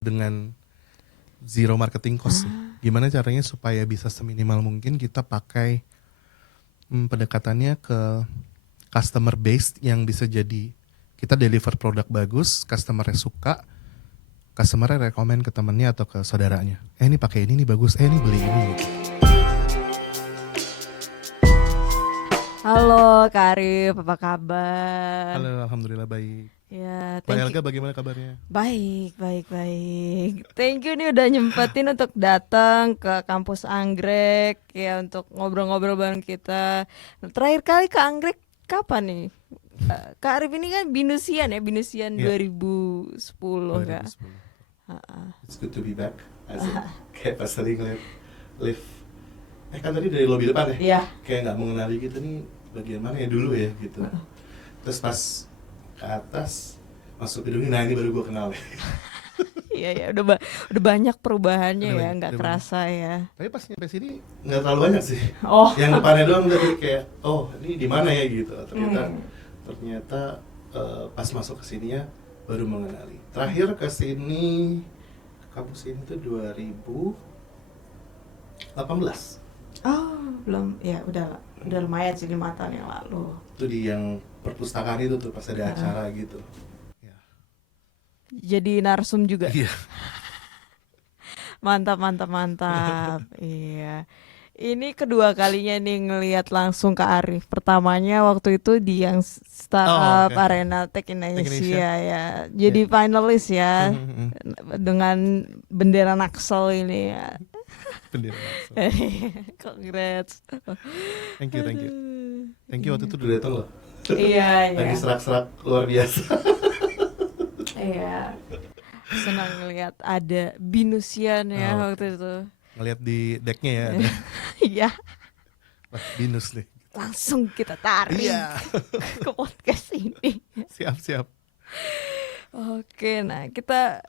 dengan zero marketing cost sih. Gimana caranya supaya bisa seminimal mungkin kita pakai pendekatannya ke customer based yang bisa jadi kita deliver produk bagus, customer-nya suka, customer-nya rekomend ke temennya atau ke saudaranya. Ini pakai ini nih bagus, ini beli ini. Halo Kak Arif, apa kabar? Halo, alhamdulillah baik. Ya, Mbak thank you. Helga bagaimana kabarnya? Baik. Thank you nih udah nyempetin untuk datang ke kampus Anggrek ya untuk ngobrol-ngobrol bareng kita. Terakhir kali ke Anggrek kapan nih? Kak Arif ini kan Binusian Iya. 2010 ya. 2010. It's good to be back. Kayak pas tadi ngeliat lift. Kan tadi dari lobi depan ya? Iya. Kayak nggak mengenali gitu nih bagian mana ya dulu ya gitu. Terus pas ke atas masuk gedung ini, nah ini baru gue kenal ya. Iya, udah banyak perubahannya Udah ya, banyak, nggak udah kerasa ya. Tapi pas nyampe sini nggak terlalu banyak sih. Oh. Yang depannya doang udah kayak, oh ini di mana ya gitu. Ternyata pas masuk ke sininya baru mengenali. Terakhir ke sini kampus ini tuh 2018. Oh, belum ya, udah lumayan sih 5 tahun yang lalu. Itu di yang perpustakaan itu tuh pas ada acara gitu. Ya. Jadi narsum juga. Iya. Mantap. Iya. Ini kedua kalinya nih ngelihat langsung ke Arif. Pertamanya waktu itu di yang Startup oke. Arena Tech Indonesia Indonesia. ya. Jadi finalis ya dengan bendera Naksel ini ya. Bendera Naksel. Congrats. Thank you. Aduh. Thank you waktu itu udah datang loh. Iya. Lagi serak-serak luar biasa. Iya. Senang ngelihat ada Binusian ya waktu itu. Ngelihat di decknya ya ada. Iya. Wah, Binus nih. Langsung kita tarik ke podcast ini. Siap. Oke, nah kita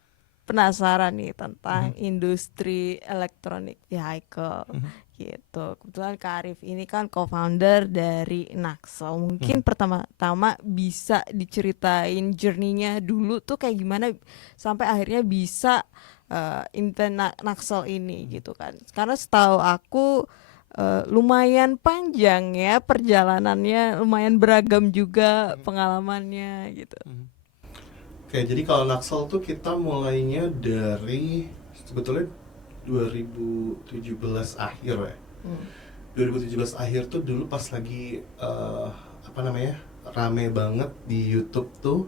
penasaran nih tentang industri elektronik vehicle gitu. Kebetulan Kak Arif ini kan co-founder dari Naksel. Mungkin pertama-tama bisa diceritain journey-nya dulu tuh kayak gimana sampai akhirnya bisa invent Naksel ini gitu kan. Karena setahu aku lumayan panjang ya perjalanannya, lumayan beragam juga pengalamannya gitu. Oke, jadi kalau Naksel tuh kita mulainya dari sebetulnya 2017 akhir ya. 2017 akhir tuh dulu pas lagi rame banget di YouTube tuh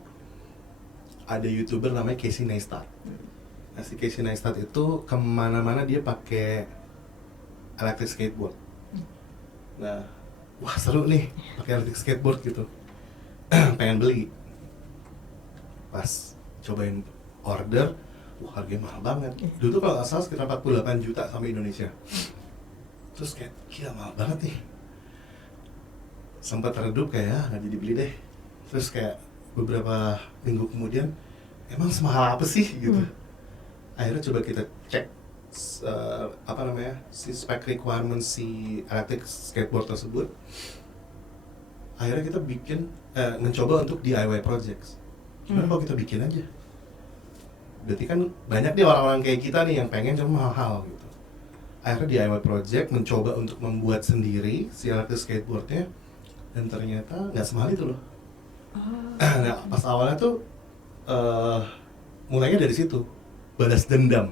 ada YouTuber namanya Casey Neistat. Nah, si Casey Neistat itu kemana-mana dia pakai electric skateboard. Nah, wah seru nih pakai electric skateboard gitu. Pengen beli. Pas cobain order, harganya mahal banget. Dulu tuh kalau nggak salah sekitar 48 juta sampai Indonesia. Terus kayak, gila mahal banget nih. Sempat redup kayak, nggak jadi beli deh. Terus kayak beberapa minggu kemudian, emang semahal apa sih gitu. Akhirnya coba kita cek si spec requirement si electric skateboard tersebut. Akhirnya kita mencoba untuk DIY projects. Gimana kalau kita bikin aja? Berarti kan banyak nih orang-orang kayak kita nih yang pengen cuma mahal gitu. Akhirnya DIY project mencoba untuk membuat sendiri si electric skateboardnya, dan ternyata nggak semahal itu loh. Nah, pas awalnya tuh mulainya dari situ, balas dendam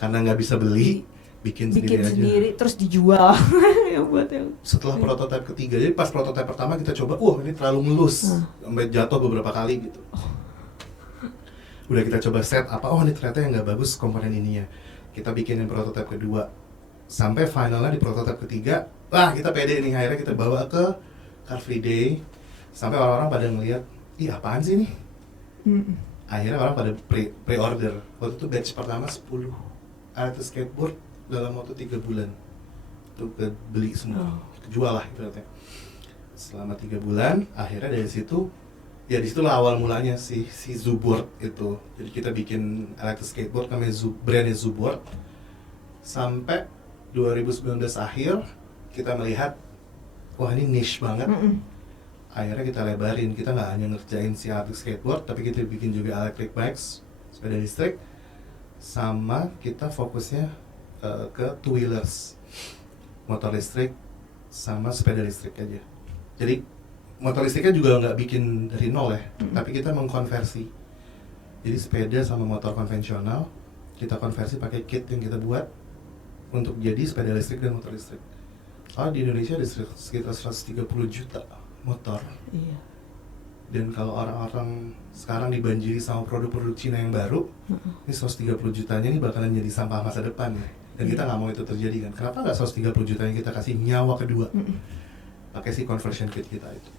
karena nggak bisa beli, bikin sendiri aja. Terus dijual. Ya buat yang Setelah prototipe ketiga, jadi pas prototipe pertama kita coba, ini terlalu ngelus, sampai jatuh beberapa kali gitu. Udah kita coba set ini ternyata yang nggak bagus komponen ininya. Kita bikinin prototipe kedua, sampai finalnya di prototipe ketiga, kita pede nih, akhirnya kita bawa ke Car Free Day, sampai orang-orang pada ngeliat, apaan sih nih? Akhirnya orang pada pre-order. Waktu itu batch pertama 10 electric skateboard dalam waktu 3 bulan. Itu beli semua, kejual lah ibaratnya. Selama 3 bulan, akhirnya dari situ, ya disitulah awal mulanya si Zooboard itu. Jadi kita bikin electric skateboard namanya brandnya Zooboard. Sampai 2019 akhir, kita melihat, ini niche banget. Akhirnya kita lebarin, kita nggak hanya ngerjain si electric skateboard, tapi kita bikin juga electric bikes, sepeda listrik. sama kita fokusnya ke two wheelers, motor listrik sama sepeda listrik aja. Jadi motor listriknya juga nggak bikin dari nol ya, tapi kita mengkonversi. Jadi sepeda sama motor konvensional kita konversi pakai kit yang kita buat untuk jadi sepeda listrik dan motor listrik. Di Indonesia ada sekitar 130 juta motor. Iya. Dan kalau orang-orang sekarang dibanjiri sama produk-produk Cina yang baru, ini 130 jutanya ini bakalan jadi sampah masa depan ya. Dan kita nggak mau itu terjadi kan. Kenapa nggak 130 jutanya kita kasih nyawa kedua? Pakai si conversion kit kita itu.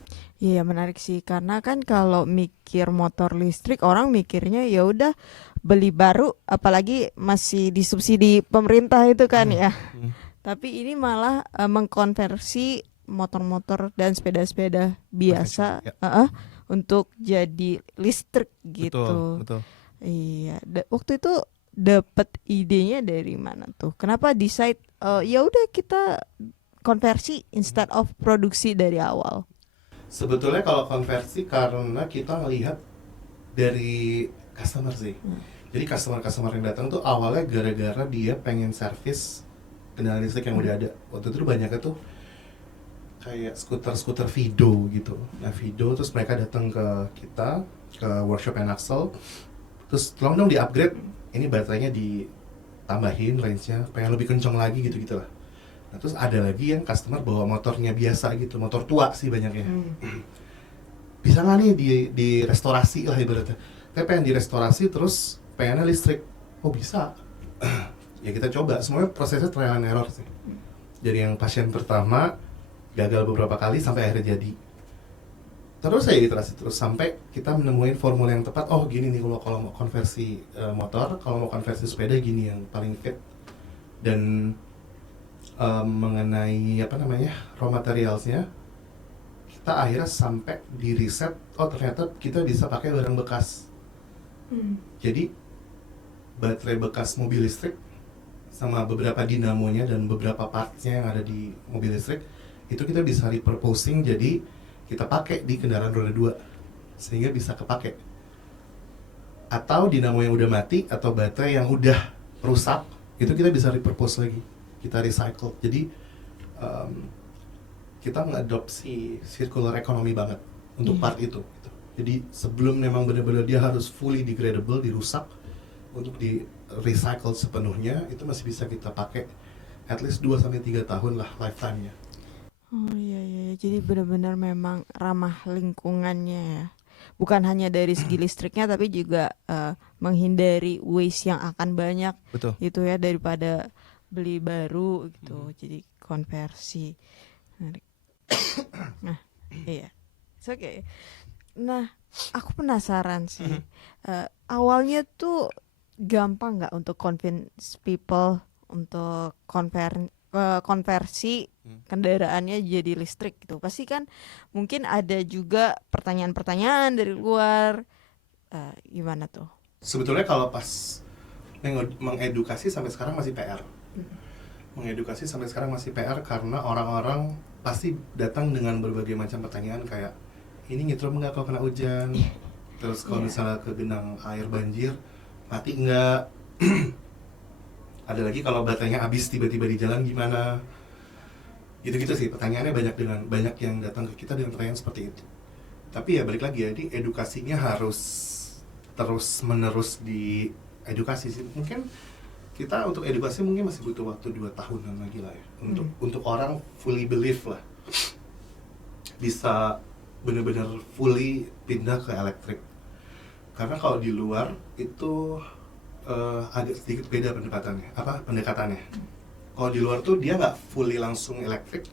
Iya, menarik sih, karena kan kalau mikir motor listrik orang mikirnya ya udah beli baru, apalagi masih disubsidi pemerintah itu kan ya. Tapi ini malah mengkonversi motor-motor dan sepeda-sepeda biasa untuk jadi listrik gitu. Betul. Iya, waktu itu dapat idenya dari mana tuh? Kenapa decide ya udah kita konversi instead of produksi dari awal? Sebetulnya kalau konversi karena kita ngelihat dari customer sih. Jadi customer yang datang tuh awalnya gara-gara dia pengen servis kendaraan listrik yang udah ada. Waktu itu banyaknya tuh kayak skuter Vido gitu. Nah Vido terus mereka datang ke kita, ke workshop Axle. Terus tolong dong di upgrade, ini baterainya ditambahin range-nya, pengen lebih kencang lagi gitu-gitu lah. Nah terus ada lagi yang customer bawa motornya biasa gitu, motor tua sih banyaknya. Bisa nggak nih di restorasi lah ibaratnya. Tapi pengen direstorasi terus pengennya listrik. Oh bisa. Ya kita coba, semuanya prosesnya trial and error sih. Dari yang pasien pertama gagal beberapa kali sampai akhirnya jadi. Terus saya iterasi terus sampai kita menemuin formula yang tepat. Oh gini nih kalau mau konversi motor, kalau mau konversi sepeda gini yang paling fit. Dan mengenai raw materialsnya, kita akhirnya sampai di riset. Oh ternyata kita bisa pakai barang bekas. Jadi baterai bekas mobil listrik sama beberapa dinamonya dan beberapa partsnya yang ada di mobil listrik itu kita bisa repurposing, jadi kita pakai di kendaraan roda 2 sehingga bisa kepake. Atau dinamo yang udah mati atau baterai yang udah rusak itu kita bisa repurpose lagi, kita recycle. Jadi kita mengadopsi circular economy banget untuk part itu gitu. Jadi sebelum memang benar-benar dia harus fully degradable, dirusak, untuk di recycle sepenuhnya itu masih bisa kita pakai at least 2-3 tahun lah lifetime-nya. Oh iya, jadi benar-benar memang ramah lingkungannya ya. Bukan hanya dari segi listriknya tapi juga menghindari waste yang akan banyak. Betul. Gitu ya, daripada beli baru gitu. Jadi konversi. Nah, iya. It's okay. Nah, aku penasaran sih. Awalnya tuh gampang nggak untuk convince people untuk konversi kendaraannya jadi listrik gitu? Pasti kan mungkin ada juga pertanyaan-pertanyaan dari luar. Gimana tuh? Sebetulnya kalau pas mengedukasi sampai sekarang masih PR. Mengedukasi sampai sekarang masih PR karena orang-orang pasti datang dengan berbagai macam pertanyaan kayak ini nyetrum nggak kalau kena hujan, terus kalau misalnya ke genang air banjir mati nggak, ada lagi kalau baterainya habis tiba-tiba di jalan gimana, gitu-gitu sih pertanyaannya banyak yang datang ke kita dengan pertanyaan seperti itu. Tapi ya balik lagi ya, di edukasinya harus terus menerus diedukasi sih. Mungkin kita untuk edukasi mungkin masih butuh waktu 2 tahunan lagi lah ya, untuk orang fully believe lah, bisa benar-benar fully pindah ke elektrik. Karena kalau di luar itu agak sedikit beda pendekatannya. Kalau di luar tuh dia nggak fully langsung elektrik,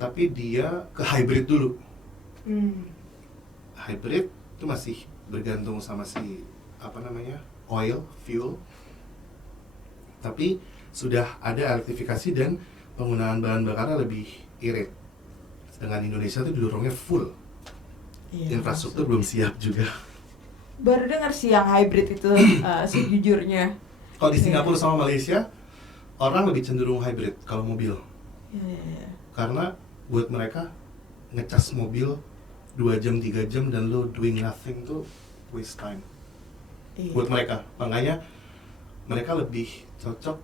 tapi dia ke hybrid dulu. Hybrid itu masih bergantung sama si oil, fuel. Tapi sudah ada elektrifikasi dan penggunaan bahan bakarnya lebih irit. Sedangkan Indonesia tuh didorongnya full. Infrastruktur belum siap juga. Baru dengar sih yang hybrid itu sejujurnya. Kalau di Singapura sama Malaysia, orang lebih cenderung hybrid kalau mobil. Karena buat mereka ngecas mobil 2 jam, 3 jam dan lo doing nothing tuh waste time. Buat mereka. Makanya mereka lebih cocok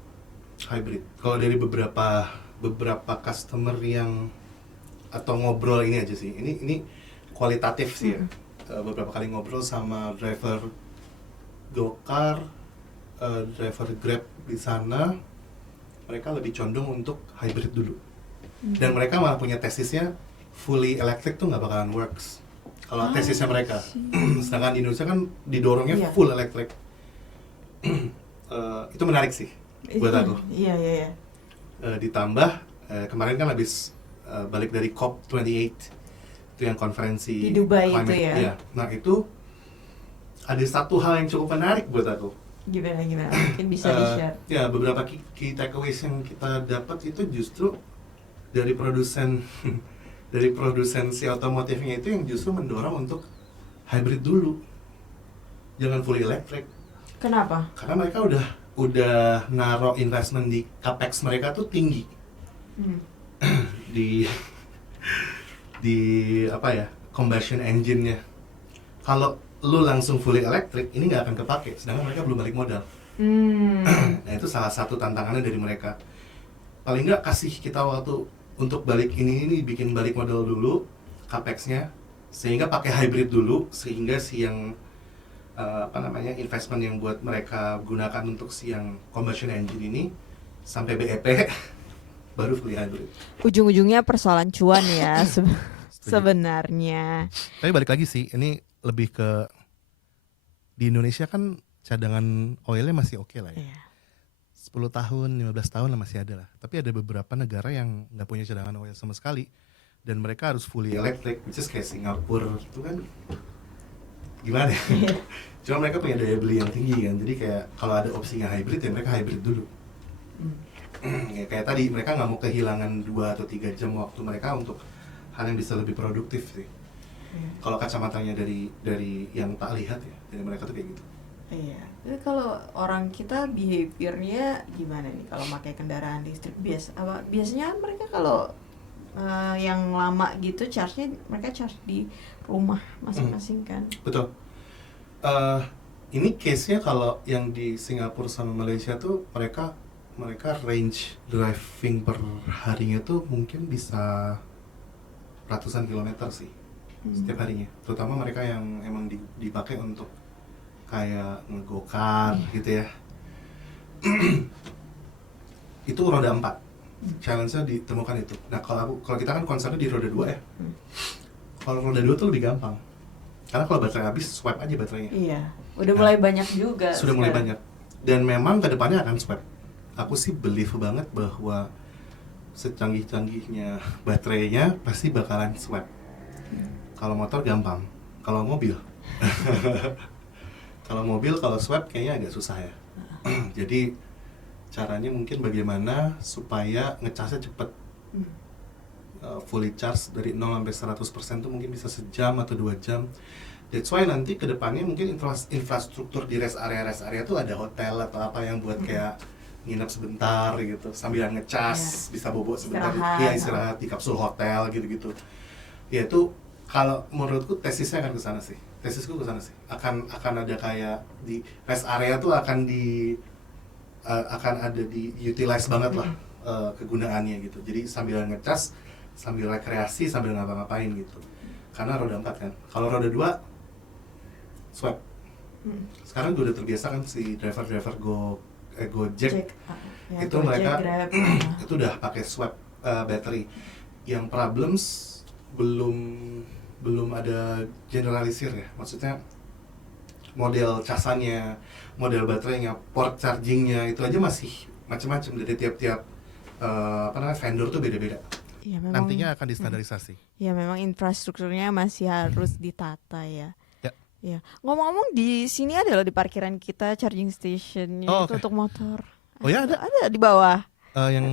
hybrid. Kalau dari beberapa customer yang atau ngobrol ini aja sih, ini kualitatif sih ya. Beberapa kali ngobrol sama driver Gokar, driver Grab di sana, mereka lebih condong untuk hybrid dulu. Dan mereka malah punya tesisnya fully electric tuh nggak bakalan works kalau tesisnya mereka. Sedangkan di Indonesia kan didorongnya full electric. Itu menarik sih buat aku. Iya. Ditambah kemarin kan habis balik dari COP28, itu yang konferensi di Dubai climate, itu ya. Iya. Nah itu ada satu hal yang cukup menarik buat aku. Gimana mungkin bisa di-share. Ya, beberapa key takeaways yang kita dapat itu justru dari produsen dari produsen si otomotifnya itu yang justru mendorong untuk hybrid dulu, jangan fully electric. Kenapa? Karena mereka udah naruh investment di capex mereka tuh tinggi. di apa ya, combustion engine-nya. Kalau lu langsung fully electric, ini nggak akan kepake, sedangkan mereka belum balik modal. Nah itu salah satu tantangannya dari mereka. Paling nggak kasih kita waktu untuk balik ini bikin balik modal dulu capex-nya, sehingga pakai hybrid dulu, sehingga si yang investment yang buat mereka gunakan untuk si yang combustion engine ini sampai BEP baru fully hybrid. Ujung-ujungnya persoalan cuan ya sebenarnya. Tapi balik lagi sih, ini lebih ke di Indonesia kan cadangan oilnya masih oke lah ya. 10 tahun, 15 tahun lah masih ada lah. Tapi ada beberapa negara yang nggak punya cadangan oil sama sekali, dan mereka harus fully electric, which is kayak Singapura itu kan gimana ya? Cuma mereka punya daya beli yang tinggi kan, jadi kayak kalau ada opsinya hybrid ya mereka hybrid dulu. Ya, kayak tadi mereka nggak mau kehilangan 2 atau 3 jam waktu mereka untuk hal yang bisa lebih produktif sih. Kalau kacamatanya dari yang tak lihat ya, dari mereka tuh kayak gitu. Iya. Tapi kalau orang kita behaviornya gimana nih kalau pakai kendaraan listrik? Biasanya mereka kalau yang lama gitu charge-nya mereka charge di rumah masing-masing kan? Betul. Ini case-nya kalau yang di Singapura sama Malaysia tuh mereka range driving per harinya tuh mungkin bisa ratusan kilometer sih setiap harinya. Terutama mereka yang emang dipakai untuk kayak ngegokar gitu ya. Itu roda 4. Challenge-nya ditemukan itu. Nah, kalau kita kan concern di roda 2 ya. Kalau roda 2 tuh lebih gampang. Karena kalau baterai habis, swipe aja baterainya. Iya. Udah mulai banyak juga. Sudah mulai banyak. Dan memang kedepannya akan swipe. Aku sih believe banget bahwa secanggih-canggihnya baterainya pasti bakalan swipe. Kalau motor gampang. Kalau mobil kalau swipe kayaknya agak susah ya. Jadi caranya mungkin bagaimana supaya ngecasnya cepet. Fully charge dari 0 sampai 100% tuh mungkin bisa sejam atau 2 jam. That's why nanti kedepannya mungkin infrastruktur di rest area tuh ada hotel atau apa yang buat kayak nginep sebentar gitu sambil ngecas, bisa bobo sebentar, istirahat di kapsul hotel gitu-gitu. Ya itu kalau menurutku tesisnya akan ke sana sih. Tesisku ke sana sih. Akan ada kayak di rest area tuh akan ada di utilize banget lah kegunaannya gitu. Jadi sambil ngecas, sambil rekreasi, sambil ngapa-ngapain gitu. Karena roda 4 kan. Kalau roda 2 swipe. Sekarang udah terbiasa kan si driver Gojek ya, itu Gojek, mereka itu udah pakai swipe battery. Yang problems belum ada generalisir ya, maksudnya model casannya, model baterainya, port chargingnya itu aja masih macam-macam dari tiap vendor tuh beda-beda. Ya, nantinya akan distandarisasi. Ya memang infrastrukturnya masih harus ditata ya. Ya, ngomong-ngomong di sini ada loh di parkiran kita charging stationnya itu untuk motor. Oh ya ada? Ada di bawah. Yang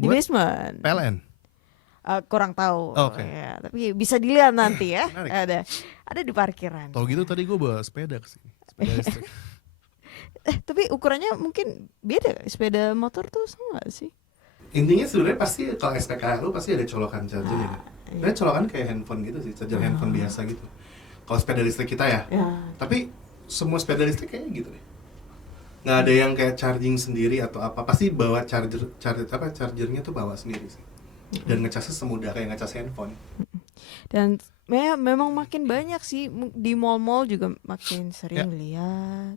di basement. PLN. Kurang tahu. Ya, tapi bisa dilihat nanti ya. Ada di parkiran. Tahu gitu tadi gue bawa sepeda ke sini. Sepeda listrik. Tapi ukurannya mungkin beda. Sepeda motor tuh sama gak sih? Intinya sebenarnya pasti kalau SPKL lu pasti ada colokan charger ya. Iya. Colokan kayak handphone gitu sih, charger handphone biasa gitu. Kalau sepeda listrik kita ya. Tapi semua sepeda listrik kayaknya gitu deh. Nggak ada yang kayak charging sendiri atau apa, pasti bawa chargernya tuh bawa sendiri sih. Dan ngecasnya semudah kayak ngecas handphone. Dan memang makin banyak sih di mall-mall juga makin sering lihat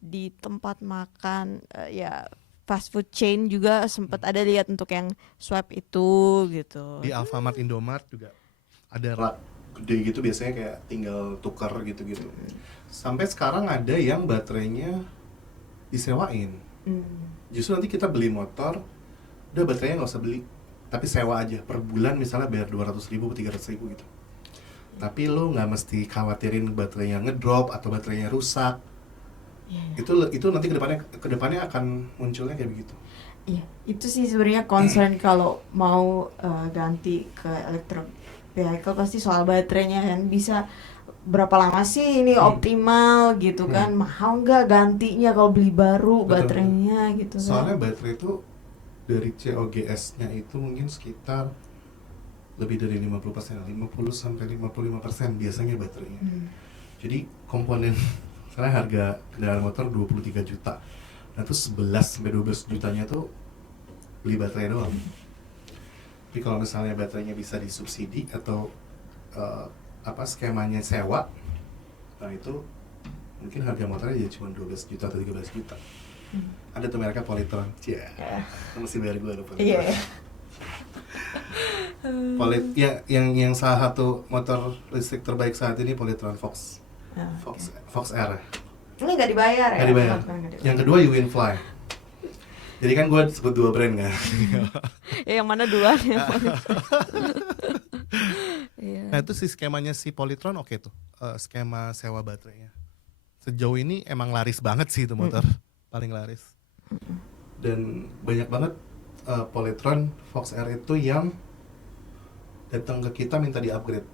di tempat makan ya fast food chain juga sempat ada lihat untuk yang swipe itu gitu. Di Alfamart, Indomart juga ada rak gede gitu biasanya kayak tinggal tukar gitu-gitu. Sampai sekarang ada yang baterainya disewain. Justru nanti kita beli motor, udah baterainya nggak usah beli, tapi sewa aja per bulan misalnya bayar 200.000 atau 300.000 gitu. Tapi lo nggak mesti khawatirin baterainya ngedrop atau baterainya rusak. Itu nanti kedepannya akan munculnya kayak begitu. Iya, itu sih sebenarnya concern kalau mau ganti ke electric vehicle pasti soal baterainya kan, bisa berapa lama sih ini optimal gitu kan, mahal nggak gantinya kalau beli baru. Betul. Baterainya gitu. Soalnya baterai itu dari COGS-nya itu mungkin sekitar lebih dari 50%, 50-55% biasanya baterainya. Jadi komponen, misalnya harga kendaraan motor 23 juta, nah itu 11-12 jutanya tuh beli baterai doang. Tapi kalau misalnya baterainya bisa disubsidi atau skemanya sewa, nah itu mungkin harga motornya jadi cuma 12 juta atau 13 juta. Ada tuh mereknya Polytron, mesti bayar gue ada Polytron. Yang salah satu motor listrik terbaik saat ini Polytron Fox R. Ini nggak dibayar ya? Nggak dibayar. Yang kedua Uwinfly. Jadi kan gue sebut 2 brand kan. Yang mana dua? Nah itu si skemanya si Polytron oke tuh, skema sewa baterainya. Sejauh ini emang laris banget sih itu motor, paling laris. Dan banyak banget Polytron Fox R itu yang datang ke kita minta di-upgrade.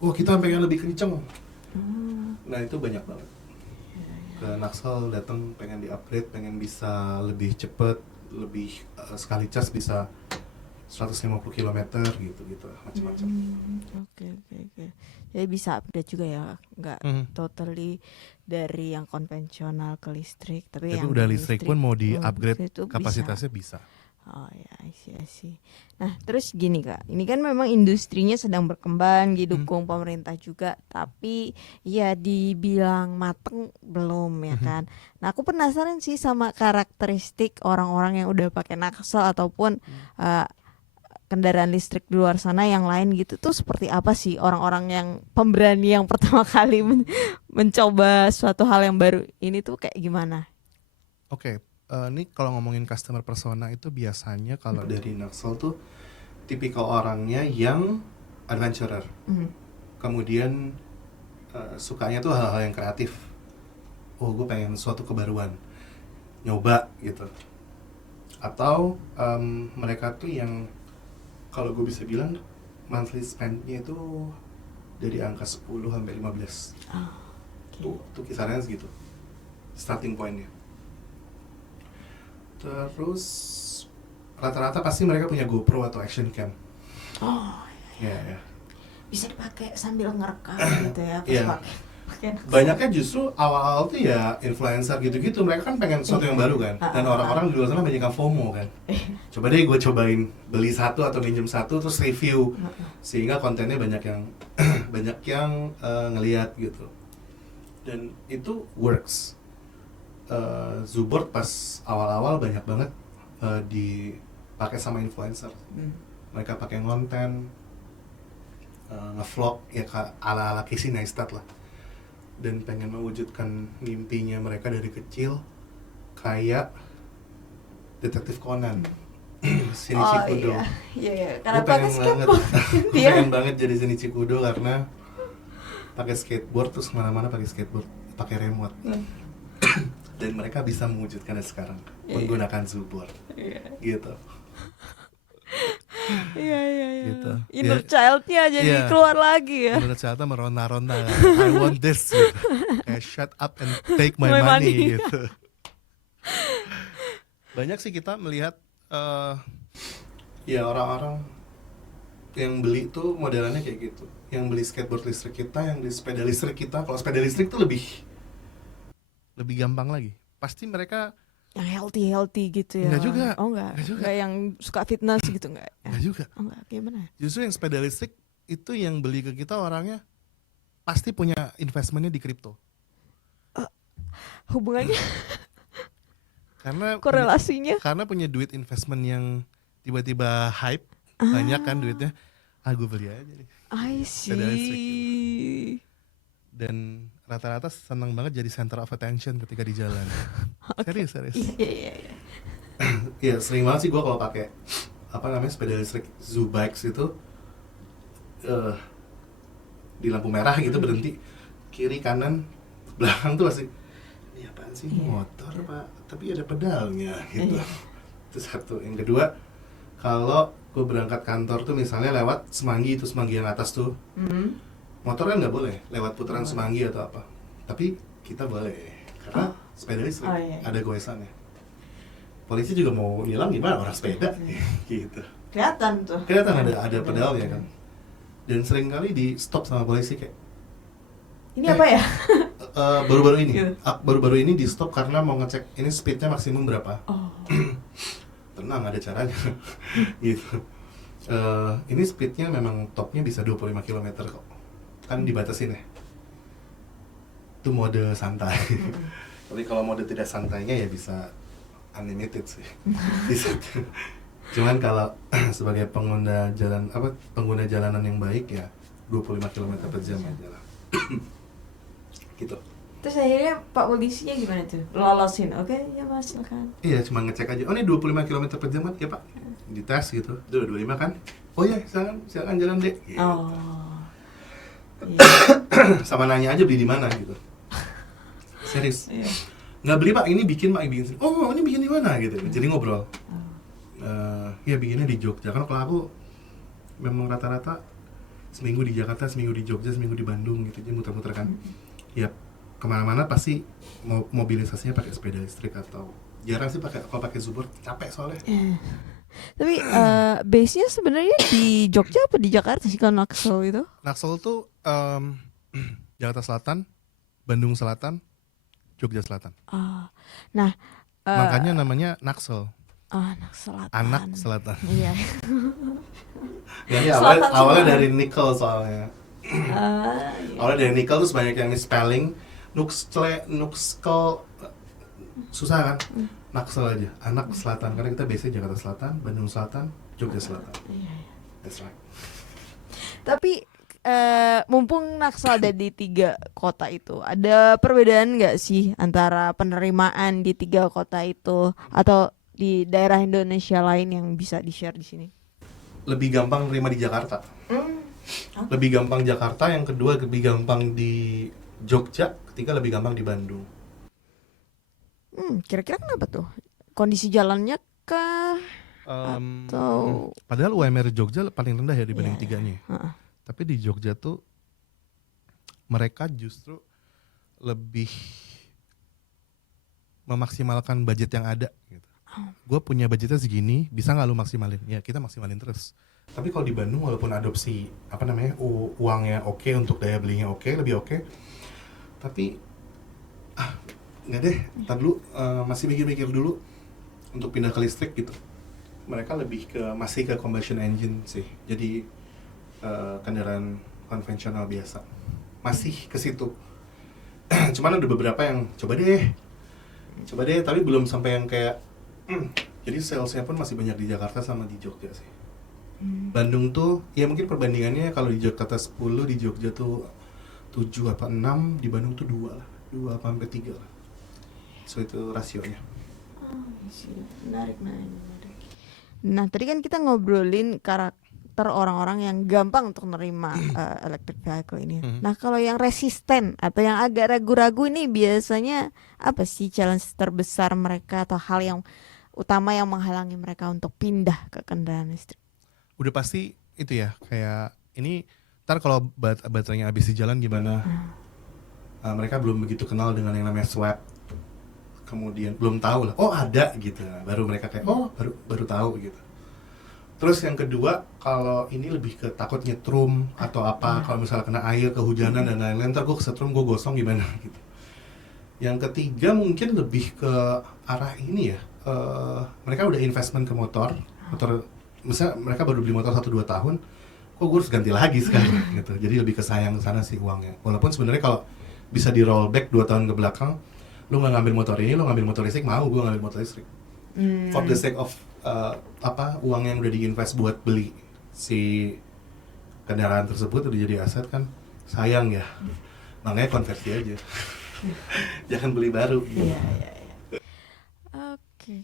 Kita pengen lebih kenceng. Nah itu banyak banget. Ke Naxal datang pengen di-upgrade, pengen bisa lebih cepet, lebih sekali cas bisa 150 km gitu macam-macam. Oke. Jadi bisa update juga ya, nggak totally dari yang konvensional ke listrik, tapi yang udah listrik pun mau di-upgrade kapasitasnya bisa. Oh ya, I see. Nah, terus gini Kak, ini kan memang industrinya sedang berkembang, didukung pemerintah juga, tapi ya dibilang mateng belum ya kan. Nah, aku penasaran sih sama karakteristik orang-orang yang udah pakai Naxal ataupun kendaraan listrik di luar sana yang lain gitu tuh seperti apa sih orang-orang yang pemberani yang pertama kali mencoba suatu hal yang baru ini tuh kayak gimana? Oke. Ini kalau ngomongin customer persona itu biasanya kalau dari Naxal tuh tipikal orangnya yang adventurer. Kemudian sukanya tuh hal-hal yang kreatif. Gue pengen suatu kebaruan, nyoba gitu. Atau mereka tuh yang kalau gue bisa bilang monthly spend-nya itu dari angka 10 sampai 15. Tuh kisarannya segitu. Starting point-nya. Terus rata-rata pasti mereka punya GoPro atau action cam. Ya. Bisa dipakai sambil ngerekam gitu ya. Pakai Banyaknya justru awal-awal tuh ya influencer gitu-gitu. Mereka kan pengen sesuatu yang baru kan. Dan orang-orang di luar sana banyak yang FOMO kan. Coba deh gue cobain beli satu atau minjem satu terus review. Sehingga kontennya banyak yang ngelihat gitu. Dan itu works. Zuboard pas awal-awal banyak banget dipakai sama influencer. Mereka pakai konten, ngevlog ya ala-ala Casey Neistat lah, dan pengen mewujudkan mimpinya mereka dari kecil kayak Detektif Conan. Shinichi Kudo. Iya. Karena pakai skateboard. Gue pengen banget jadi Shinichi Kudo karena pakai skateboard, terus kemana-mana pakai skateboard, pakai remote. Dan mereka bisa mewujudkannya sekarang menggunakan Zuboard. Gitu. Iya. Gitu. Inner child-nya jadi keluar lagi ya. Inner child-nya meronta-ronta. I want this. Gitu. Kayak shut up and take my money. Gitu. Banyak sih kita melihat orang-orang yang beli tuh modelannya kayak gitu. Yang beli skateboard listrik kita, yang beli sepeda listrik kita. Kalau sepeda listrik tuh lebih gampang lagi. pasti mereka Yang healthy gitu ya? Enggak juga. Oh enggak. Enggak juga. Enggak yang suka fitness gitu enggak? Enggak juga. Oh enggak, gimana? Justru yang sepeda listrik itu yang beli ke kita orangnya pasti punya investmentnya di kripto. Hubungannya, Karena korelasinya? karena punya duit investment yang tiba-tiba hype, banyak kan duitnya. Gue beli aja nih. I Sepeda listrik see. Dan rata-rata senang banget jadi center of attention ketika di jalan. Serius. Iya. Iya, sering banget sih gue kalau pakai sepeda listrik Zoo Bikes itu di lampu merah gitu berhenti, kiri kanan belakang tuh pasti ini apaan sih, motor pak, tapi ada pedalnya gitu. Itu satu. Yang kedua, kalau gue berangkat kantor tuh misalnya lewat Semanggi, itu Semanggi yang atas tuh, motor kan nggak boleh lewat putaran Semanggi atau apa, tapi kita boleh karena sepeda listrik ada goesannya. Polisi juga mau nilang gimana orang sepeda gitu. Kelihatan Ada pedalnya kan. Dan sering kali di stop sama polisi kayak ini apa ya? baru-baru ini di stop karena mau ngecek ini speednya maksimum berapa. Tenang, ada caranya. Gitu. Ini speednya memang topnya bisa 25 km kok, kan dibatasin ya. Itu mode santai. Tapi kalau mode tidak santainya ya bisa unlimited sih. Bisa. Cuman kalau sebagai pengguna jalanan yang baik ya 25 km per jam aja lah. Gitu. Terus akhirnya Pak polisinya gimana tuh? Lolosin, oke ya mas, silakan. Iya, cuma ngecek aja. Oh ini 25 km per jam kan? Ya pak. Dites gitu. Itu udah 25 kan? Oh iya, silakan jalan deh. Gitu. Iya. Sama nanya aja beli di mana gitu. Serius. Iya. Nggak beli pak, ini bikin pak, bikin. Oh ini bikin di mana gitu. Jadi ngobrol. Ya bikinnya di Jogja. Karena kalau aku memang rata-rata seminggu di Jakarta, seminggu di Jogja, seminggu di Bandung gitu. Jadi muter-muter kan. Ya kemana-mana pasti mobilisasinya pakai sepeda listrik atau jarang sih kalau pakai Zubur, capek soalnya. Tapi base-nya sebenarnya di Jogja apa di Jakarta sih kalau Naksel itu? Naksel tuh Jakarta Selatan, Bandung Selatan, Jogja Selatan. Nah, makanya namanya Naksel. Anak Selatan. Anak Selatan. Iya. Ya, awalnya dari nikel soalnya. Awalnya dari nikel terus banyak yang spelling nukskel susah kan? Naksel aja, Anak Selatan, karena kita biasanya Jakarta Selatan, Bandung Selatan, Jogja Selatan. That's right. Tapi mumpung Naksel ada di 3 kota itu, ada perbedaan nggak sih antara penerimaan di 3 kota itu atau di daerah Indonesia lain yang bisa di-share di sini? Lebih gampang nerima di Jakarta. Lebih gampang Jakarta, yang kedua lebih gampang di Jogja, ketiga lebih gampang di Bandung. Kira-kira kenapa tuh? Kondisi jalannya kah? Atau padahal UMR Jogja paling rendah ya dibanding tiganya. Tapi di Jogja tuh mereka justru lebih memaksimalkan budget yang ada gitu. Gue punya budgetnya segini, bisa nggak lu maksimalin? Ya kita maksimalin terus. Tapi kalau di Bandung walaupun adopsi uangnya oke, untuk daya belinya oke, lebih oke, tapi nggak deh, ntar dulu masih mikir-mikir dulu untuk pindah ke listrik gitu. Mereka masih ke combustion engine sih, jadi kendaraan konvensional biasa masih ke situ. Cuman ada beberapa yang coba deh, tapi belum sampai yang kayak jadi salesnya pun masih banyak di Jakarta sama di Jogja sih. Bandung tuh ya mungkin perbandingannya kalau di Jakarta 10, di Jogja tuh 7 apa 6, di Bandung tuh 2 lah, 2 sampai 3 lah. So itu rasionya. Menarik. Nah tadi kan kita ngobrolin karakter orang-orang yang gampang untuk nerima electric vehicle ini. Nah kalau yang resisten atau yang agak ragu-ragu ini biasanya apa sih challenge terbesar mereka atau hal yang utama yang menghalangi mereka untuk pindah ke kendaraan listrik? Udah pasti itu ya, kayak ini ntar kalau baterainya habis di jalan gimana. Mereka belum begitu kenal dengan yang namanya swap, kemudian belum tahu lah, oh ada gitu, baru mereka kayak baru tahu gitu. Terus yang kedua, kalau ini lebih ke takut nyetrum atau apa, kalau misalnya kena air, kehujanan dan lain-lain, ntar gue kesetrum, gue gosong gimana gitu. Yang ketiga mungkin lebih ke arah ini ya. Mereka udah investment ke motor, misalnya mereka baru beli motor 1-2 tahun, kok gue harus ganti lagi sekarang gitu. Jadi lebih kesayang sana sih uangnya. Walaupun sebenarnya kalau bisa di rollback 2 tahun ke belakang, lu nggak ngambil motor ini, lu ngambil motor listrik, mau gue ngambil motor listrik. For the sake of uang yang udah diinvest buat beli si kendaraan tersebut udah jadi aset kan, sayang ya. Makanya konversi aja. Jangan beli baru. Iya. Oke,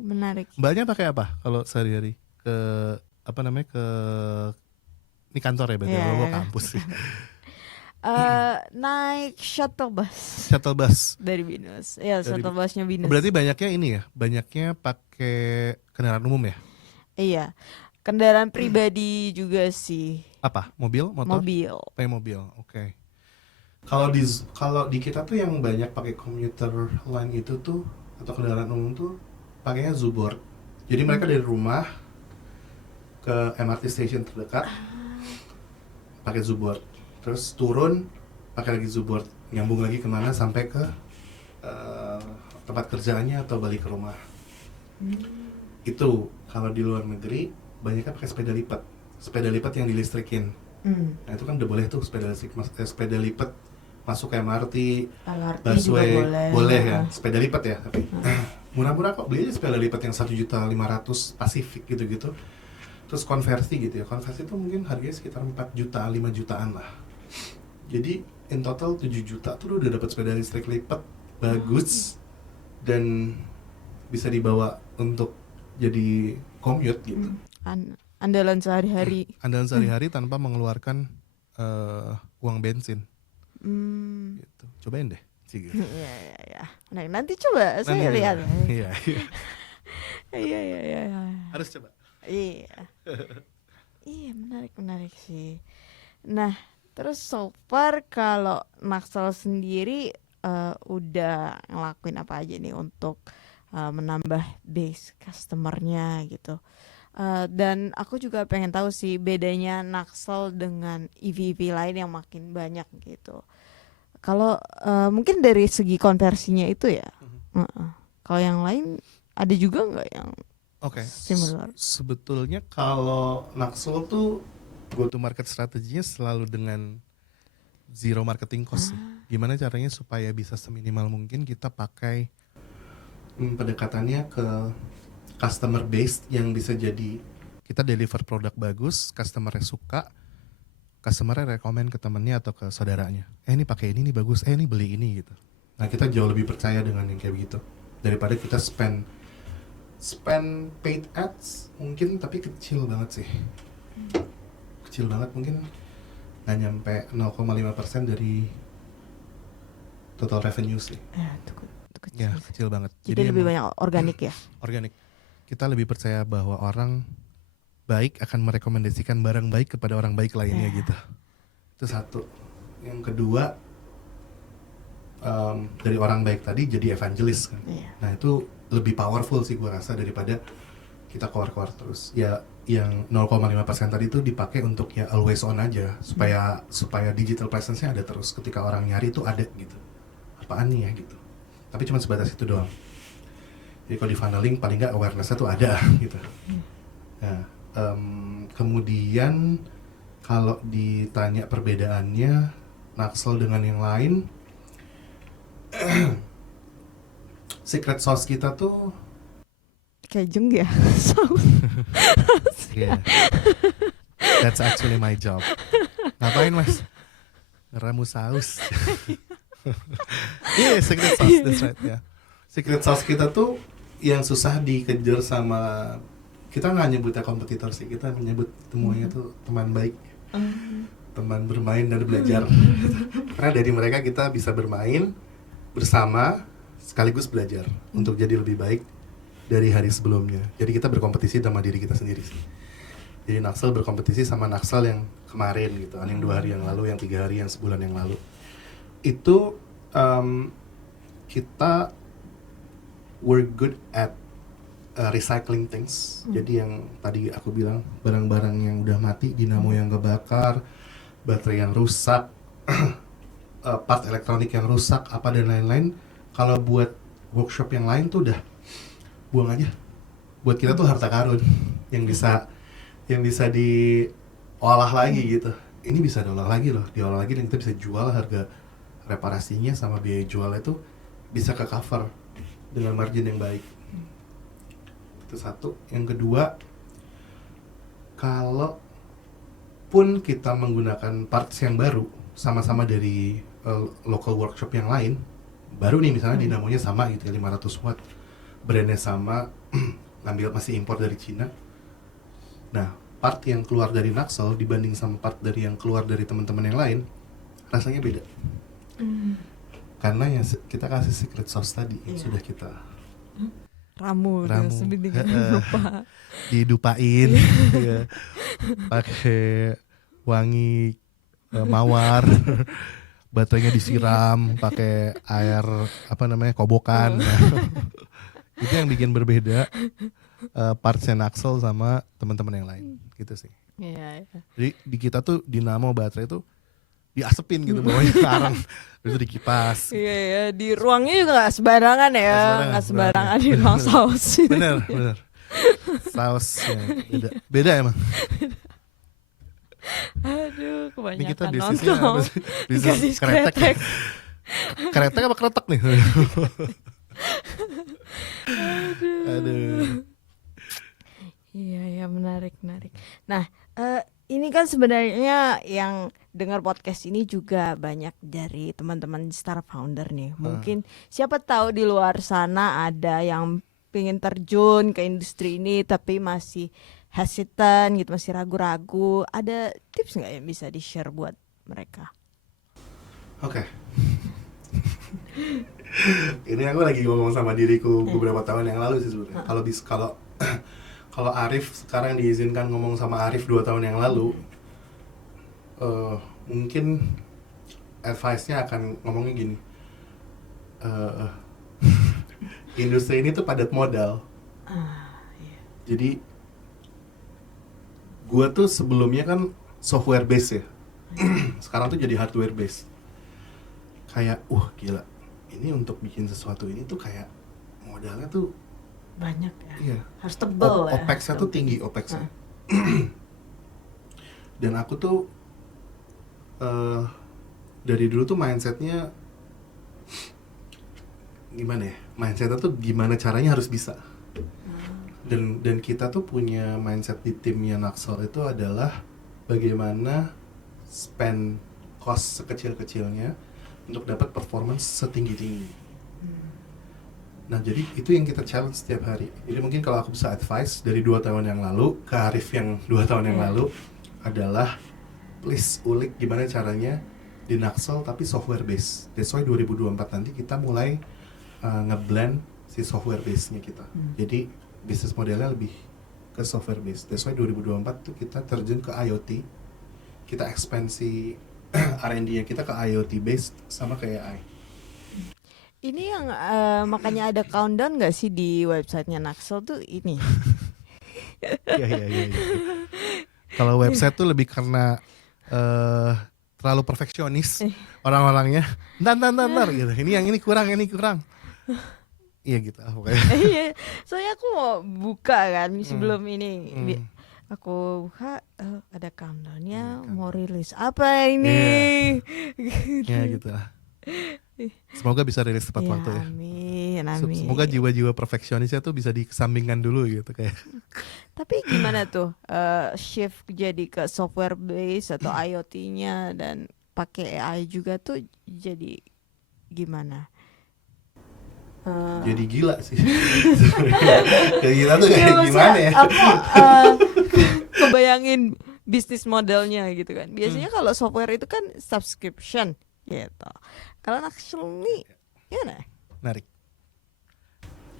menarik. Mbaknya pakai apa kalau sehari-hari ke apa namanya ke ini kantor ya berarti, Iya. lo kampus sih. Naik shuttle bus Shuttle bus. dari Binus. Ya, shuttle busnya Binus. Berarti banyaknya ini ya, banyaknya pakai kendaraan umum ya? Iya. Kendaraan pribadi juga sih. Apa? Mobil, motor? Mobil. Pakai mobil. Oke. Kalau di kita tuh yang banyak pakai commuter line itu tuh atau kendaraan umum tuh pakainya Zuboard. Jadi mereka dari rumah ke MRT station terdekat pakai Zuboard. Terus turun pakai lagi Zuboard, nyambung lagi kemana sampai ke tempat kerjaannya atau balik ke rumah. Itu kalau di luar negeri banyaknya pakai sepeda lipat yang dilistrikin. Nah itu kan udah boleh tuh sepeda lipat masuk ke MRT, LRT busway, juga boleh ya, sepeda lipat ya tapi murah-murah kok, beli aja sepeda lipat yang 1.500.000 Pacific gitu-gitu. Terus konversi gitu ya, konversi itu mungkin harganya sekitar 4 juta, 5 jutaan lah. Jadi in total 7 juta tuh lu udah dapat sepeda listrik lipat bagus dan bisa dibawa untuk jadi commute gitu. Andalan sehari-hari. Andalan sehari-hari tanpa mengeluarkan uang bensin. Gitu. Cobain deh. Iya. Nah, nanti coba saya lihat. Iya. Iya. Harus coba. Iya. Iya, menarik sih. Nah, terus so far kalau Naxal sendiri udah ngelakuin apa aja nih untuk menambah base customernya gitu. Dan aku juga pengen tahu sih bedanya Naxal dengan EV lain yang makin banyak gitu. Kalau mungkin dari segi konversinya itu ya. Kalau yang lain ada juga nggak yang similar? Sebetulnya kalau Naxal tuh go to market strateginya selalu dengan zero marketing cost. Gimana caranya supaya bisa seminimal mungkin kita pakai pendekatannya ke customer base yang bisa jadi kita deliver produk bagus, customer-nya suka, customer-nya rekomend ke temennya atau ke saudaranya. Ini pakai ini bagus, ini beli ini gitu. Nah kita jauh lebih percaya dengan yang kayak begitu daripada kita spend paid ads mungkin tapi kecil banget sih. Kecil banget, mungkin nggak nyampe 0,5% dari total revenue sih. Kecil. Ya kecil banget. Jadi lebih banyak organik ya? Organik. Kita lebih percaya bahwa orang baik akan merekomendasikan barang baik kepada orang baik lainnya gitu. Itu satu. Yang kedua, dari orang baik tadi jadi evangelis kan. Nah itu lebih powerful sih gua rasa daripada kita keluar terus. Ya yang 0,5% tadi itu dipakai untuk ya always on aja supaya digital presence-nya ada terus, ketika orang nyari itu ada gitu. Apaan nih ya gitu. Tapi cuma sebatas itu doang. Jadi kalau di funneling paling nggak awareness-nya tuh ada gitu. Nah, kemudian kalau ditanya perbedaannya Naxal dengan yang lain, secret sauce kita tuh Kajeng ya. Yeah. That's actually my job. Ngapain mas? Ngeramu saus. Iya, secret sauce, that's right ya. Secret sauce kita tuh yang susah dikejar sama, kita nggak nyebutnya kompetitor sih, kita menyebut semuanya tuh teman baik, teman bermain dan belajar. Karena dari mereka kita bisa bermain bersama sekaligus belajar untuk jadi lebih baik dari hari sebelumnya. Jadi kita berkompetisi sama diri kita sendiri sih. Jadi Naxal berkompetisi sama Naxal yang kemarin gitu, yang 2 hari yang lalu, yang 3 hari, yang sebulan yang lalu. Itu kita we're good at recycling things. Jadi yang tadi aku bilang, barang-barang yang udah mati, dinamo yang kebakar, baterai yang rusak, part elektronik yang rusak apa dan lain-lain, kalau buat workshop yang lain tuh udah buang aja. Buat kita tuh harta karun yang bisa diolah lagi gitu. Ini bisa diolah lagi dan kita bisa jual, harga reparasinya sama biaya jualnya tuh bisa ke cover dengan margin yang baik. Itu satu. Yang kedua, kalau pun kita menggunakan parts yang baru sama-sama dari local workshop yang lain, baru nih misalnya dinamonya sama gitu ya, 500 watt, brandnya sama, ngambil masih impor dari Cina. Nah, part yang keluar dari Naxel dibanding sama part dari yang keluar dari teman-teman yang lain, rasanya beda. Karena yang kita kasih secret sauce tadi yang sudah kita ramu. Lupa didupain ya, pakai wangi mawar, baterainya disiram pakai air kobokan. Nah, itu yang bikin berbeda partsnya Naxel sama teman-teman yang lain gitu sih. Iya. Jadi di kita tuh dinamo baterai tuh diasepin gitu, bawahnya arang, itu dikipas. Iya, di ruangnya juga nggak sembarangan ya, nggak sembarangan di ruang saus. Bener. Sausnya beda emang. Aduh, Ini kita kebanyakan bisnisnya nonton. bisnis kretek. Kretek apa kretek nih? Aduh. Iya, menarik. Nah, ini kan sebenarnya yang dengar podcast ini juga banyak dari teman-teman startup founder nih. Mungkin siapa tahu di luar sana ada yang pengen terjun ke industri ini tapi masih hesitant gitu, masih ragu-ragu. Ada tips nggak yang bisa di-share buat mereka? Oke. Ini aku lagi ngomong sama diriku beberapa tahun yang lalu sih sebenarnya. Kalau Arif sekarang diizinkan ngomong sama Arif 2 tahun yang lalu, mungkin advice-nya akan ngomongnya gini. Industri ini tuh padat modal. Jadi gue tuh sebelumnya kan software base ya. Sekarang tuh jadi hardware base. Kayak gila. Ini untuk bikin sesuatu ini tuh kayak modalnya tuh banyak ya. Iya. Harus tebel ya. OPEX-nya tuh tinggi OPEX-nya. Dan aku tuh dari dulu tuh mindsetnya gimana ya? Mindsetnya tuh gimana caranya harus bisa. Dan kita tuh punya mindset di timnya Naxel itu adalah bagaimana spend cost sekecil-kecilnya untuk dapat performance setinggi-tinggi. Nah, jadi itu yang kita challenge setiap hari. Jadi mungkin kalau aku bisa advice dari 2 tahun yang lalu ke Arif yang 2 tahun yang lalu adalah please ulik gimana caranya di Naxel tapi software base. That's why 2024 nanti kita mulai ngeblend si software base-nya kita. Jadi bisnis modelnya lebih ke software base. That's why 2024 tuh kita terjun ke IoT. Kita ekspansi R&D-nya kita ke IoT based sama ke AI. Ini yang makanya ada countdown nggak sih di websitenya Naxel tuh ini? Iya. Kalau website tuh lebih karena terlalu perfeksionis orang-orangnya. Ntar gitu. Ini kurang. Iya gitu pokoknya. Iya, soalnya aku mau buka kan sebelum ini. Aku buka ada countdownnya, mau rilis apa ini? Ya gitu lah. Semoga bisa rilis tepat waktu ya. Amin. Semoga jiwa-jiwa perfeksionisnya tuh bisa dikesampingkan dulu gitu kayak. Tapi gimana tuh shift jadi ke software base atau IoT-nya dan pakai AI juga tuh jadi gimana? Jadi gila sih. Kayak gila tuh kayak gimana ya? Kebayangin bisnis modelnya gitu kan. Biasanya kalau software itu kan subscription gitu. Kalau Naxel ini gimana? Menarik.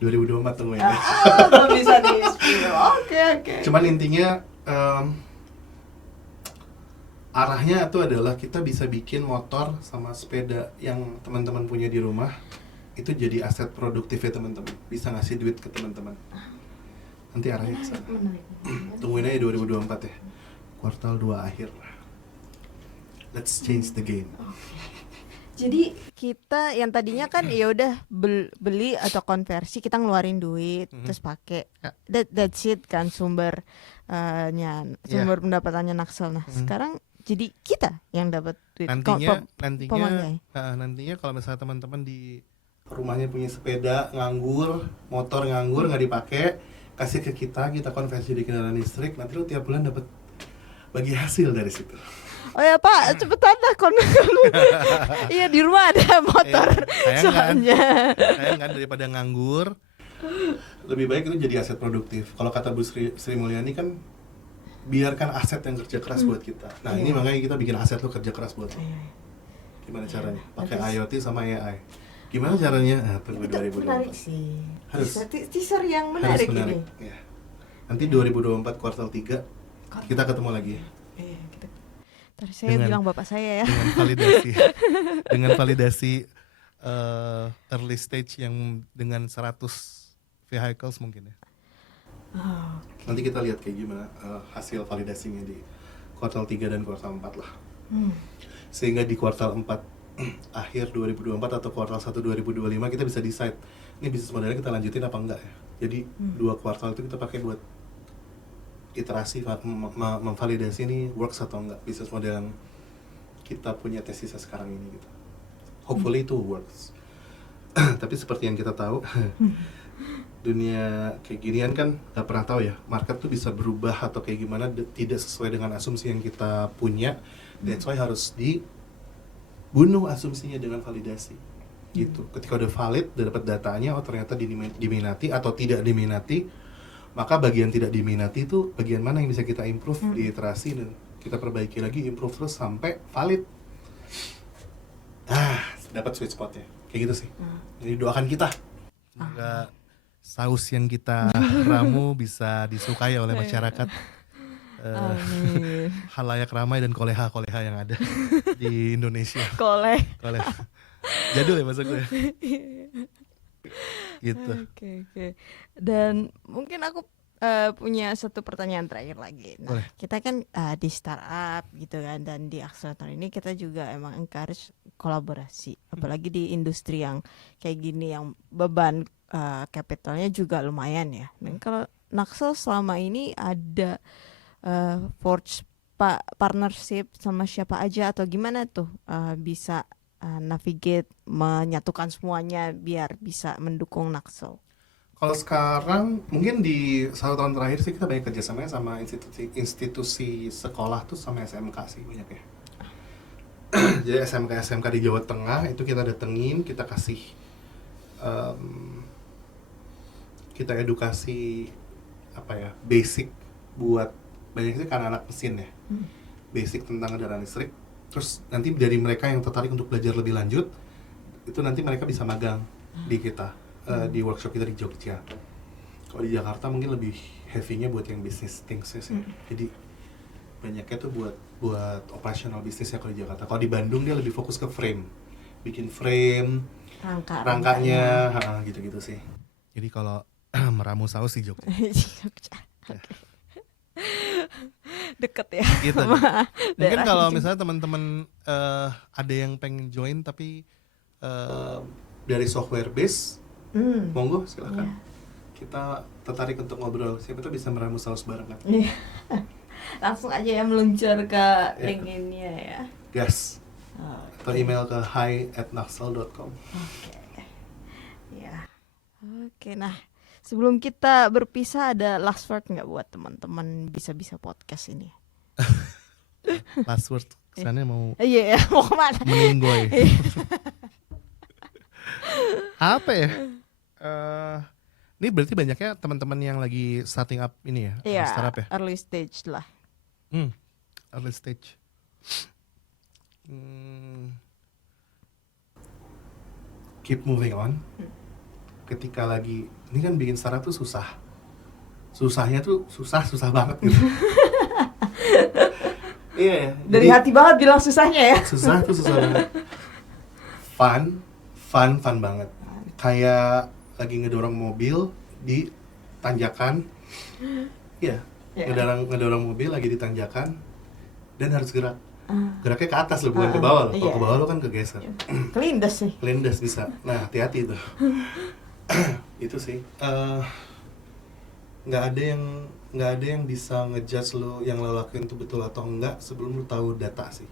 2024 tungguin. Belum bisa di-spill. Oke. Cuman intinya arahnya itu adalah kita bisa bikin motor sama sepeda yang teman-teman punya di rumah itu jadi aset produktifnya teman-teman, bisa ngasih duit ke teman-teman. Nanti arahnya ke sana. Tungguin aja 2024 ya. Kuartal 2 akhir. Let's change the game. Jadi kita yang tadinya kan ya udah beli atau konversi, kita ngeluarin duit terus pakai, that's it kan sumber pendapatannya Naxel. Nah sekarang jadi kita yang dapat duit nantinya kalau misalnya teman-teman di rumahnya punya sepeda nganggur, motor nganggur nggak dipakai, kasih ke kita konversi di kendaraan listrik, nanti lu tiap bulan dapat bagi hasil dari situ. Oh ya Pak, cepetan dah iya di rumah ada motor. Sayang kan daripada nganggur, lebih baik itu jadi aset produktif. Kalau kata Bu Sri Mulyani kan, biarkan aset yang kerja keras buat kita. Nah ini makanya kita bikin aset lo kerja keras buat lo. Gimana caranya? Pakai IoT sama AI. Gimana caranya? Nah, tunggu 2024. Menarik sih. Harus teaser yang menarik ini. Ya. Nanti 2024 kuartal 3 kita ketemu lagi. Tadi saya bilang bapak saya ya. Dengan validasi early stage yang dengan 100 vehicles mungkin ya. Okay. Nanti kita lihat kayak gimana hasil validasinya di kuartal 3 dan kuartal 4 lah. Sehingga di kuartal 4 akhir 2024 atau kuartal 1 2025 kita bisa decide ini bisnis modelnya kita lanjutin apa enggak ya. Jadi 2 kuartal itu kita pakai buat iterasi memvalidasi ini works atau enggak bisnis model yang kita punya tesisnya sekarang ini gitu. Hopefully itu works. Tapi seperti yang kita tahu dunia kayak ginian kan nggak pernah tahu ya, market tuh bisa berubah atau kayak gimana, tidak sesuai dengan asumsi yang kita punya. That's why harus dibunuh asumsinya dengan validasi gitu. Ketika udah valid, udah dapat datanya, oh ternyata diminati atau tidak diminati, maka bagian tidak diminati itu bagian mana yang bisa kita improve di iterasi dan kita perbaiki lagi, improve terus sampai valid. Dapat sweet spotnya kayak gitu sih. Jadi doakan kita semoga saus yang kita ramu bisa disukai oleh masyarakat, halayak ramai dan koleha yang ada di Indonesia. Koleha jadul ya maksud gue. Gitu. Oke. Dan mungkin aku punya satu pertanyaan terakhir lagi. Nah, boleh. Kita kan di startup gitu kan, dan di akselerator ini kita juga emang encourage kolaborasi, apalagi di industri yang kayak gini yang beban capitalnya juga lumayan ya. Dan kalau Naxel selama ini ada forge partnership sama siapa aja atau gimana tuh bisa navigate menyatukan semuanya biar bisa mendukung Naxel? Kalau sekarang mungkin di 1 tahun terakhir sih kita banyak kerjasamanya sama institusi sekolah tuh sama SMK sih banyak ya. Jadi SMK di Jawa Tengah itu kita datengin, kita kasih kita edukasi basic buat banyak sih kan anak mesin ya, basic tentang kendaraan listrik. Terus nanti dari mereka yang tertarik untuk belajar lebih lanjut, itu nanti mereka bisa magang di kita, di workshop kita di Jogja. Kalau di Jakarta mungkin lebih heavy-nya buat yang business things sih. Jadi banyaknya tuh buat operational bisnisnya kalau di Jakarta. Kalau di Bandung dia lebih fokus ke frame, bikin frame, rangkanya, gitu-gitu sih. Jadi kalau meramu saus di Jogja. Deket ya gitu. Mungkin kalau misalnya teman-teman ada yang pengen join tapi dari software base, monggo silahkan. Kita tertarik untuk ngobrol, siapa tuh bisa meramu saus bareng kan. Langsung aja ya meluncur ke LinkedIn-nya ya. Yes. Atau email ke hi@naxel.com. Oke, nah sebelum kita berpisah ada last word nggak buat teman-teman bisa podcast ini? Last word kesannya mau mau kemana? Meninggoy. Apa ya? Ini berarti banyaknya teman-teman yang lagi starting up ini ya, startup ya? Early stage lah. Early stage. Keep moving on. Ketika lagi, ini kan bikin startup tuh susahnya tuh susah banget gitu. Iya. Dari hati banget bilang susahnya ya. Susah banget. Fun banget. Kayak lagi ngedorong mobil di tanjakan. Iya. Ngedorong mobil lagi di tanjakan dan harus gerak. Geraknya ke atas lo, bukan ke bawah lo. Kalau iya. ke bawah lo kan kegeser. Kelindes sih. Kelindas bisa. Nah, hati-hati tuh. Itu sih. Nggak ada yang bisa ngejudge lo yang lo lakuin itu betul atau enggak sebelum lo tahu data sih.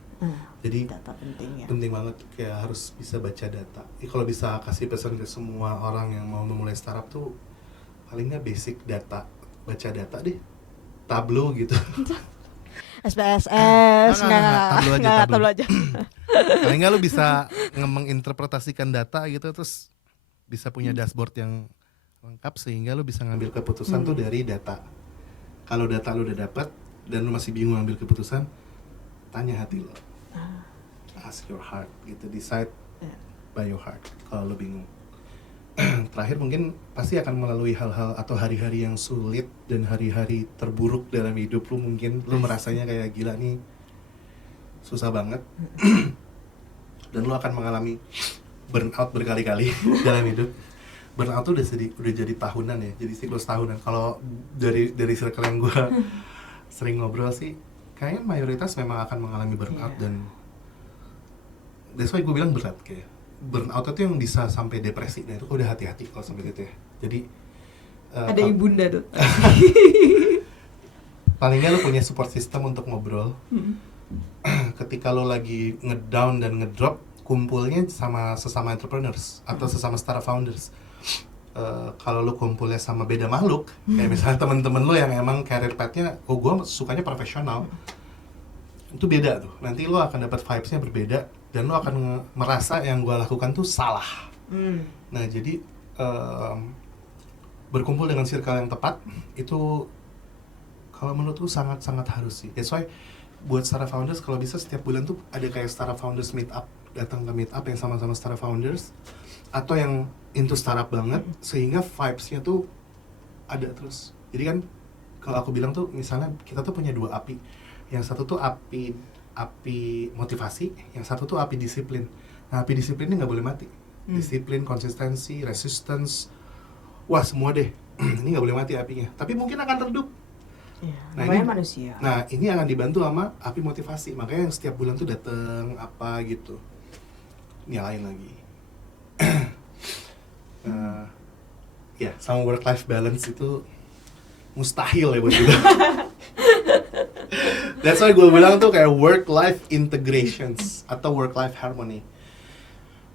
Jadi Data penting ya. penting banget, kayak harus bisa baca data. Kalau bisa kasih pesan ke semua orang yang mau memulai startup tuh paling nggak basic data, baca data deh, Tableau gitu. SPSS, Tableau tablo aja. Paling nggak lu bisa menginterpretasikan data gitu, terus bisa punya dashboard yang lengkap sehingga lu bisa ngambil keputusan tuh dari data. Kalau data lu udah dapat dan lu masih bingung ngambil keputusan, tanya hati lo. Ask your heart gitu, decide by your heart kalau lu bingung. Terakhir mungkin pasti akan melalui hal-hal atau hari-hari yang sulit dan hari-hari terburuk dalam hidup lu, mungkin lu merasanya kayak gila nih, susah banget. Dan lu akan mengalami burnout berkali-kali dalam hidup. Burnout tuh udah jadi tahunan ya, jadi siklus tahunan. Kalau dari circle yang gue sering ngobrol sih, kayaknya mayoritas memang akan mengalami burnout. Dan that's why gue bilang berat, kayak burnout itu yang bisa sampai depresi. Nah itu udah hati-hati kalau sampai gitu ya. Jadi ada ibunda tuh. Palingnya lo punya support system untuk ngobrol. Ketika lo lagi ngedown dan ngedrop, kumpulnya sama sesama entrepreneurs atau sesama startup founders. Kalau lo kumpulnya sama beda makhluk, kayak misalnya temen-temen lo yang emang career path-nya, oh gue sukanya profesional, itu beda tuh. Nanti lo akan dapat vibes-nya berbeda dan lo akan merasa yang gue lakukan tuh salah. Nah jadi berkumpul dengan circle yang tepat itu kalau menurut gue sangat-sangat harus sih. That's why buat startup founders kalau bisa setiap bulan tuh ada kayak startup founders meet up, datang ke meet up yang sama-sama startup founders atau yang into startup banget, sehingga vibes-nya tuh ada terus. Jadi kan kalau aku bilang tuh misalnya kita tuh punya dua api. Yang satu tuh api motivasi, yang satu tuh api disiplin. Nah, api disiplin ini nggak boleh mati. Disiplin, konsistensi, resistance, wah semua deh. Ini nggak boleh mati apinya. Tapi mungkin akan redup. Nah, ini manusia. Nah, ini akan dibantu sama api motivasi. Makanya yang setiap bulan tuh dateng apa gitu, nyalain lagi. Ya, sama work life balance itu mustahil ya buat kita. That's why gue bilang tuh kayak work life integrations atau work life harmony.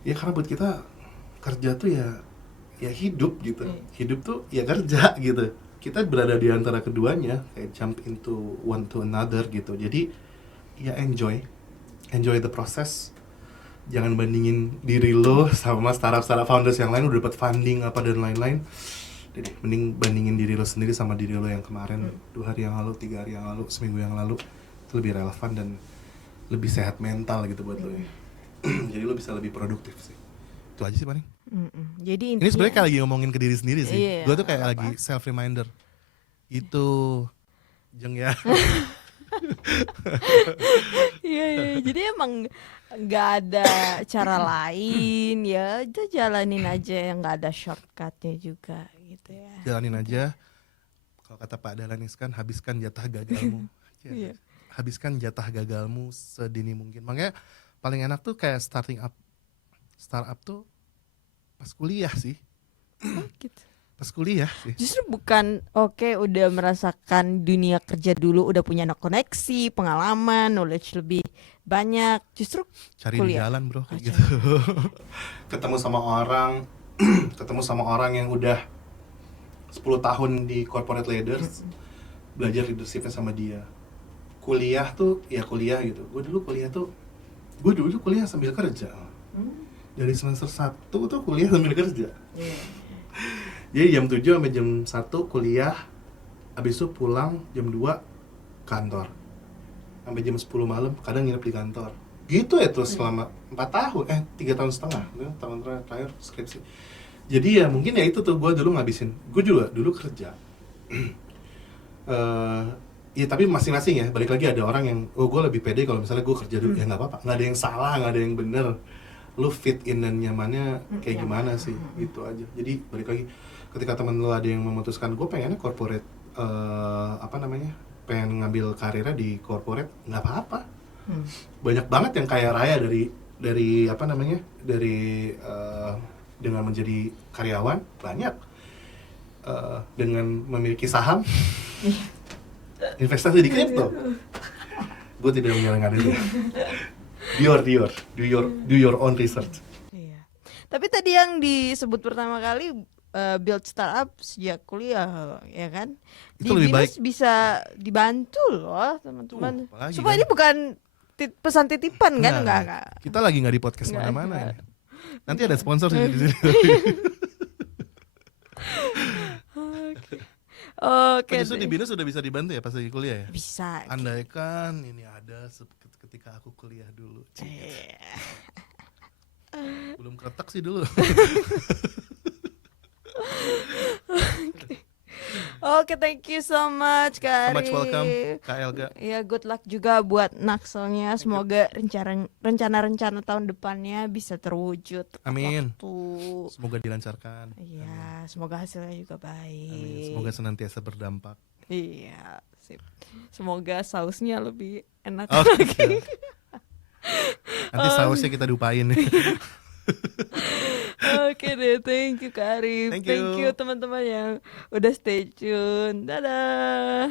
Ya karena buat kita kerja tuh ya hidup gitu. Hidup tuh ya kerja gitu. Kita berada di antara keduanya, kayak jump into one to another gitu. Jadi ya enjoy the process. Jangan bandingin diri lo sama startup founders yang lain udah dapat funding apa dan lain-lain. Jadi mending bandingin diri lo sendiri sama diri lo yang kemarin, 2 hari yang lalu, 3 hari yang lalu, seminggu yang lalu. Itu lebih relevan dan lebih sehat mental gitu buat lo ya. Jadi lo bisa lebih produktif sih. Itu aja sih paling. Jadi ini sebenarnya kayak lagi ngomongin ke diri sendiri sih. Gue tuh kayak lagi self reminder. Itu jeng ya. Iya, jadi emang nggak ada cara lain ya, udah jalanin aja, yang nggak ada shortcutnya juga gitu ya. Jalanin aja. Kalau kata Pak Dahlan Iskan, habiskan jatah gagalmu. Habiskan jatah gagalmu sedini mungkin. Makanya paling enak tuh kayak startup tuh pas kuliah sih. Gitu. Pas kuliah sih. Justru bukan udah merasakan dunia kerja dulu, udah punya koneksi, pengalaman, knowledge lebih banyak, justru cari kuliah. Di jalan bro kayak gitu. ketemu sama orang yang udah 10 tahun di corporate leaders, belajar leadershipnya sama dia. Kuliah tuh ya kuliah gitu. Gue dulu kuliah sambil kerja. Dari semester 1 tuh kuliah sambil kerja. Jadi jam 7 sampai jam 1 kuliah, habis itu pulang jam 2 kantor. Sampai jam 10 malam, kadang nginep di kantor. Gitu ya terus selama 4 tahun, 3 tahun setengah, tahun terakhir skripsi. Jadi ya mungkin ya itu tuh gue dulu ngabisin. Gue juga dulu kerja. Ya tapi masing-masing ya, balik lagi ada orang yang, gue lebih pede kalau misalnya gue kerja dulu. Ya gak apa-apa, gak ada yang salah, gak ada yang bener. Lu fit in dan nyamannya kayak gimana sih, gitu aja. Jadi balik lagi, ketika temen lu ada yang memutuskan gue pengennya corporate pengen ngambil karirnya di corporate, nggak apa-apa, Banyak banget yang kaya raya dari apa namanya, dari dengan menjadi karyawan banyak, dengan memiliki saham, investasi di kripto. Gue tidak menyarankan itu. Do your own research. Iya. Tapi tadi yang disebut pertama kali build startup sejak kuliah, ya kan? Itu Di lebih BINUS baik. bisa dibantu loh teman-teman. Apalagi Supaya kan? ini bukan pesan titipan kan? Nah, Enggak. kita lagi nggak di podcast Nggak, mana-mana nggak. ini. Nanti ada sponsor sih di sini. Oke Justru di deh. BINUS sudah bisa dibantu ya pas lagi kuliah ya. Bisa. Andaikan ini ada ketika aku kuliah dulu. Iya. Belum kretek sih dulu. Oke, thank you so much Kak So much welcome, Arif. Kak Elga. Ya, good luck juga buat Nakselnya. Semoga rencana-rencana tahun depannya bisa terwujud tepat Amin. waktu. Semoga dilancarkan. Iya, semoga hasilnya juga baik. Amin. Semoga senantiasa berdampak. Iya, sip. Semoga sausnya lebih enak Oh, lagi. Nanti sausnya kita dupain. Oke deh, thank you Kak Arif. Thank Thank you. you teman-teman yang udah stay tune. Dadah.